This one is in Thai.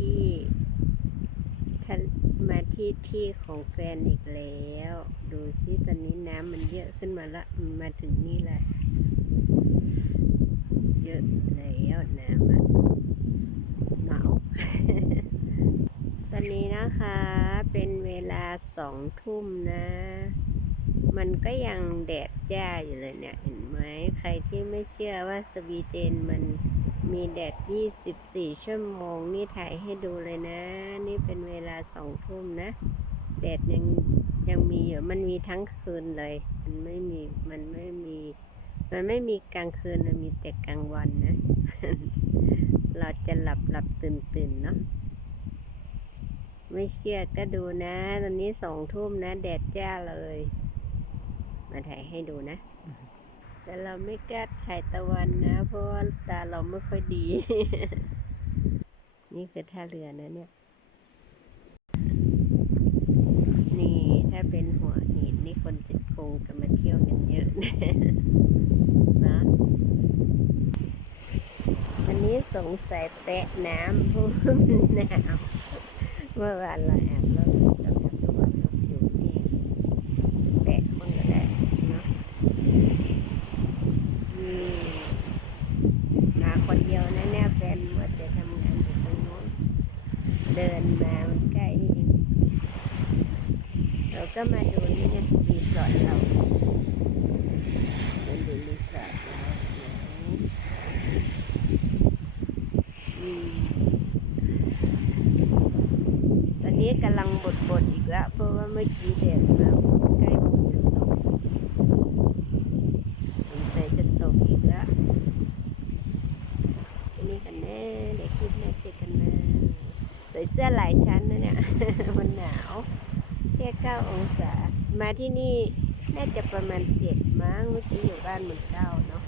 ที่มาที่ที่ของแฟนอีกแล้ว ดูซิตอนนี้น้ำมันเยอะขึ้นมาละมันมาถึงนี่แหละ เยอะแล้วน้ำอะหนาวตอนนี้นะคะเป็นเวลาสองทุ่มนะ มันก็ยังแดดจ้าอยู่เลยเนี่ย เห็นไหมใครที่ไม่เชื่อว่าสวีเดนมัน มีแดด 24 ชั่วโมง นี่ถ่ายให้ดูเลยนะ นี่เป็นเวลาสองทุ่มนะ แดดยังยังมีอยู่ มันมีทั้งคืนเลย มันไม่มี มันไม่มี มันไม่มีกลางคืน มันมีแต่กลางวันนะ เราจะหลับหลับตื่นตื่นเนาะ ไม่เชื่อก็ดูนะ ตอนนี้สองทุ่มนะ แดดจ้าเลย มาถ่ายให้ดูนะ แต่เราไม่กล้าถ่ายตะวันนะ เพราะว่าตาเราไม่ค่อยดี นี่คือท่าเรือนะเนี่ย นี่ถ้าเป็นหัวหินนี่คนจะคงจะมาเที่ยวกันเยอะนะอันนี้สงสัยแปะน้ำเพราะว่มันหนาวเมื่อวานเราแอบแล้วเราแอบตัวเราอยู่นี่ แปะมันก็ได้เนาะอืมมา คนเดียวนะเนี่ยแฟนมัวแต่ทำงานอยู่ตรงโน้นเดินมามันใกล้นี่เองเราก็มาดูนี่ไงรีสอร์ทเรามาดูรีสอร์ทเราอืมตอนนี้กำลังบดบดๆอีกแล้วเพราะว่าเมื่อกี้เด็กมาใกล้ฝนจะตกสงสัยจะตกอีกแล้ว กันแน่เดี๋ยวคิดแน่เจอกันนะใส่เสื้อหลายชั้นนะเนี่ยมันหนาวแค่เก้าองศา มาที่นี่น่าจะประมาณเจ็ดมั้งเมื่อกี้อยู่บ้านเหมือนเก้าเนาะ